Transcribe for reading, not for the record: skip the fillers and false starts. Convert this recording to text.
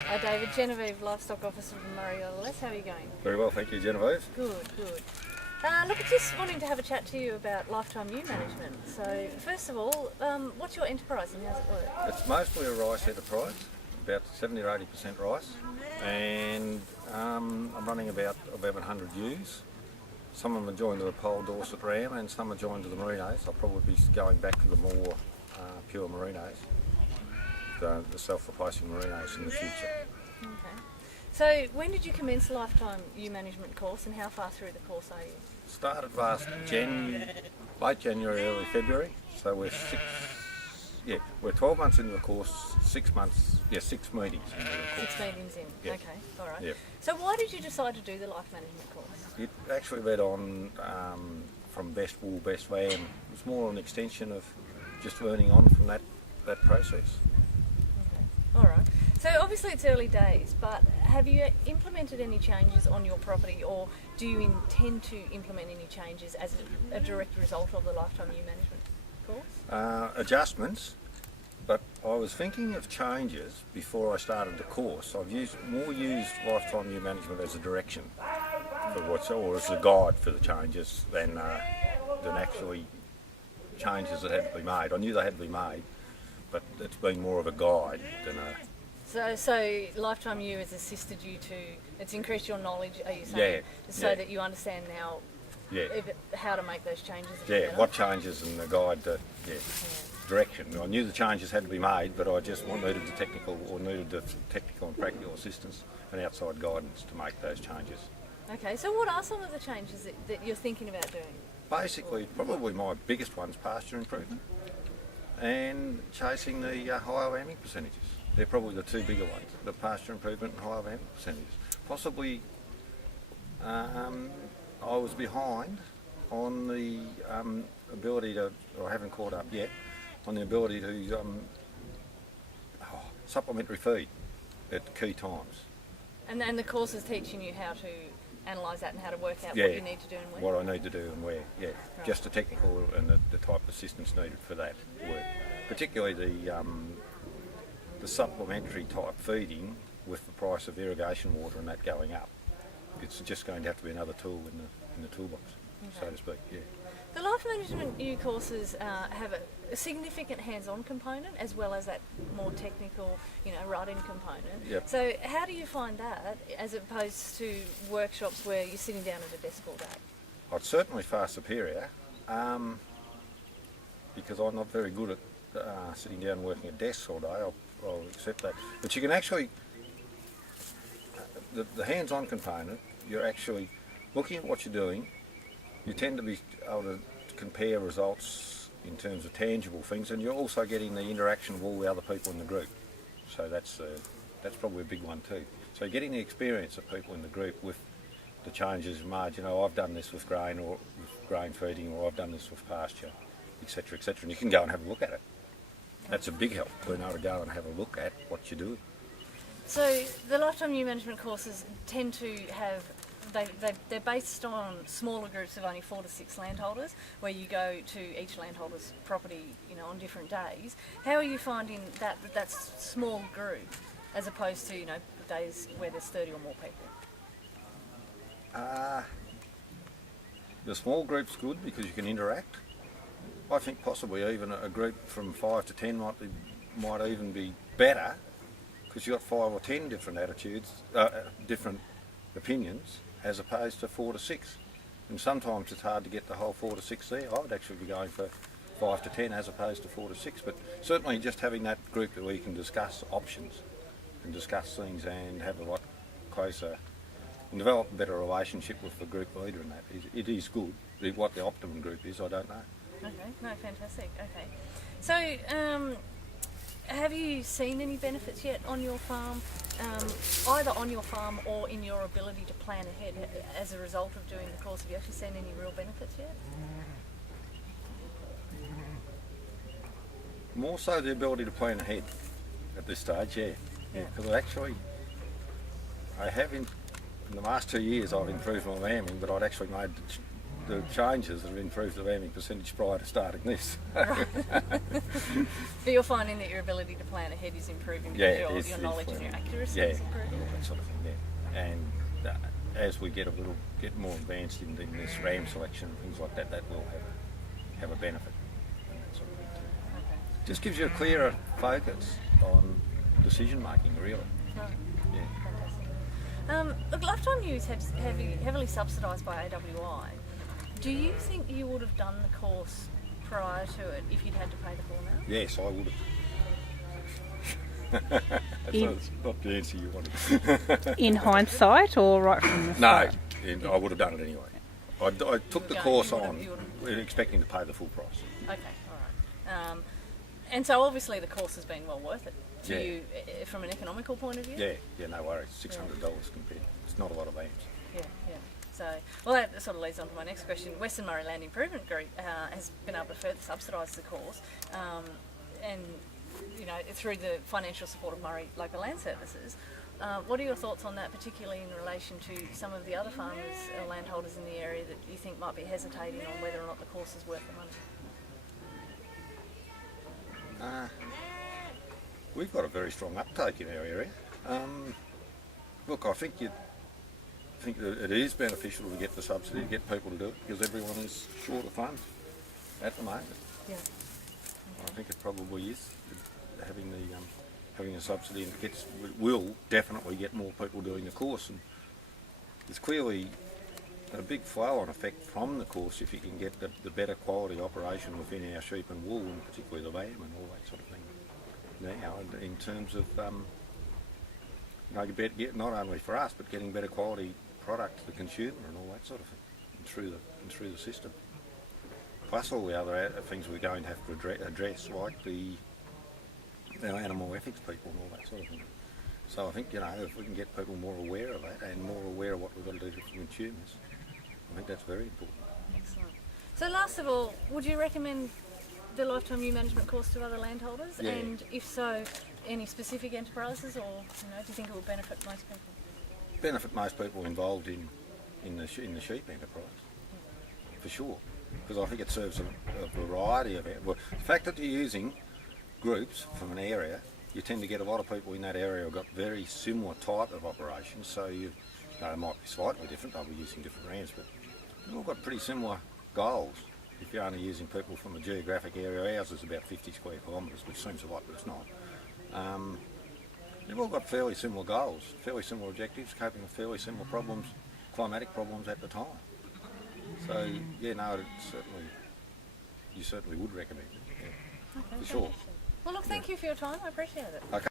David, Genevieve, Livestock Officer from Rick.ellis. How are you going? Very well, thank you, Genevieve. Good, good. Look, I'm just wanting to have a chat to you about lifetime ewe management. So, first of all, what's your enterprise and how's it work? It's mostly a rice enterprise, about 70 or 80% rice, and I'm running about 1,100 ewes. Some of them are joined to the Pole Dorset Ram and some are joined to the Merinos. I'll probably be going back to the more pure Merinos, the self-replacing Merinos in the future. Okay. So, when did you commence the lifetime ewe management course and how far through the course are you? Started late January, early February, so we're 12 months into the course, 6 meetings into the course. 6 meetings in, Yeah. okay, alright. Yeah. So why did you decide to do the life management course? It actually led on from best wool, best lamb. It was more an extension of just learning on from that process. Okay, alright. So obviously it's early days, but have you implemented any changes on your property or do you intend to implement any changes as a direct result of the lifetime ewe management course? Adjustments, but I was thinking of changes before I started the course. I've used lifetime ewe management as a direction or as a guide for the changes than actually changes that had to be made. I knew they had to be made, but it's been more of a guide than a... So lifetime ewe has assisted you it's increased your knowledge, are you saying? Yeah. That you understand now how to make those changes? What changes and the guide, direction. I knew the changes had to be made, but I just needed the technical and practical assistance and outside guidance to make those changes. Okay, so what are some of the changes that you're thinking about doing? Basically, probably my biggest one's pasture improvement and chasing the higher lambing percentages. They're probably the two bigger ones, the pasture improvement and higher lambing percentages. Possibly I was behind on the ability to, or I haven't caught up yet, on the ability to supplementary feed at key times. And the course is teaching you how to analyse that and how to work out what you need to do and when? What I need to do and where, Right. Just the technical and the type of assistance needed for that work. Particularly the supplementary type feeding with the price of irrigation water and that going up. It's just going to have to be another tool in the toolbox, so to speak, The life management ewe courses have a significant hands-on component as well as that more technical, rut-in component. Yep. So how do you find that as opposed to workshops where you're sitting down at a desk all day? It's certainly far superior because I'm not very good at sitting down and working at desks all day. I'll accept that. But you can actually, the hands-on component, you're actually looking at what you're doing. You tend to be able to compare results in terms of tangible things, and you're also getting the interaction of all the other people in the group. So that's probably a big one too. So getting the experience of people in the group with the changes made. I've done this with grain or with grain feeding, or I've done this with pasture, etc., etc. And you can go and have a look at it. That's a big help, being able to go and have a look at what you're doing. So the lifetime ewe management courses tend to have, they're based on smaller groups of only 4 to 6 landholders, where you go to each landholder's property, on different days. How are you finding that small group as opposed to, days where there's 30 or more people? The small group's good because you can interact. I think possibly even a group from 5 to 10 might even be better because you've got 5 or 10 different attitudes, different opinions, as opposed to 4 to 6. And sometimes it's hard to get the whole 4 to 6 there. I would actually be going for 5 to 10 as opposed to 4 to 6. But certainly just having that group that we can discuss options and discuss things and have a lot closer and develop a better relationship with the group leader in that. It is good. What the optimum group is, I don't know. Okay, no, fantastic. Okay. So, have you seen any benefits yet on your farm, either on your farm or in your ability to plan ahead as a result of doing the course? Have you actually seen any real benefits yet? More so the ability to plan ahead at this stage, yeah. Because I have in the last 2 years I've improved my lambing, but I'd actually made the changes have improved the lambing percentage prior to starting this. Right. But you're finding that your ability to plan ahead is improving because your knowledge and your accuracy is improving? That sort of thing, yeah. And as we get more advanced in this ram selection and things like that, that will have a benefit. And that sort of thing too. Okay. Just gives you a clearer focus on decision making, really. Right. Yeah. Fantastic. Look, lifetime ewes heavily subsidised by AWI. Do you think you would have done the course prior to it if you'd had to pay the full amount? Yes, I would have. That's not the answer you wanted. In hindsight or right from the start? No, I would have done it anyway. I took the course on expecting to pay the full price. Okay, all right. And so obviously the course has been well worth it to you from an economical point of view? Yeah, no worries. $600 compared. It's not a lot of lambs. Yeah. So, well, that sort of leads on to my next question. Western Murray Land Improvement Group has been able to further subsidise the course, and through the financial support of Murray Local Land Services. What are your thoughts on that, particularly in relation to some of the other farmers or landholders in the area that you think might be hesitating on whether or not the course is worth the money? We've got a very strong uptake in our area. Look, I think that it is beneficial to get the subsidy, to get people to do it, because everyone is short of funds at the moment. Yeah. I think it probably is having a subsidy, and it will definitely get more people doing the course. And there's clearly a big flow-on effect from the course if you can get the better quality operation within our sheep and wool, and particularly the lamb and all that sort of thing. Now, in terms of not only for us, but getting better quality product to the consumer and all that sort of thing, and through the system. Plus all the other things we're going to have to address, like the animal ethics people and all that sort of thing. So I think, if we can get people more aware of that and more aware of what we've got to do to consumers, I think that's very important. Excellent. So last of all, would you recommend the lifetime ewe management course to other landholders? Yeah. And if so, any specific enterprises, or do you think it will benefit most people? Benefit most people involved in the sheep enterprise, for sure. Because I think it serves a variety of... Well, the fact that you're using groups from an area, you tend to get a lot of people in that area who've got very similar type of operations, so they might be slightly different, they'll be using different rams, but they've all got pretty similar goals. If you're only using people from a geographic area, ours is about 50 square kilometres, which seems a lot, but it's not. They've all got fairly similar goals, fairly similar objectives, coping with fairly similar problems, climatic problems at the time. So, you certainly would recommend it, for sure. Well, look, thank you for your time. I appreciate it. Okay.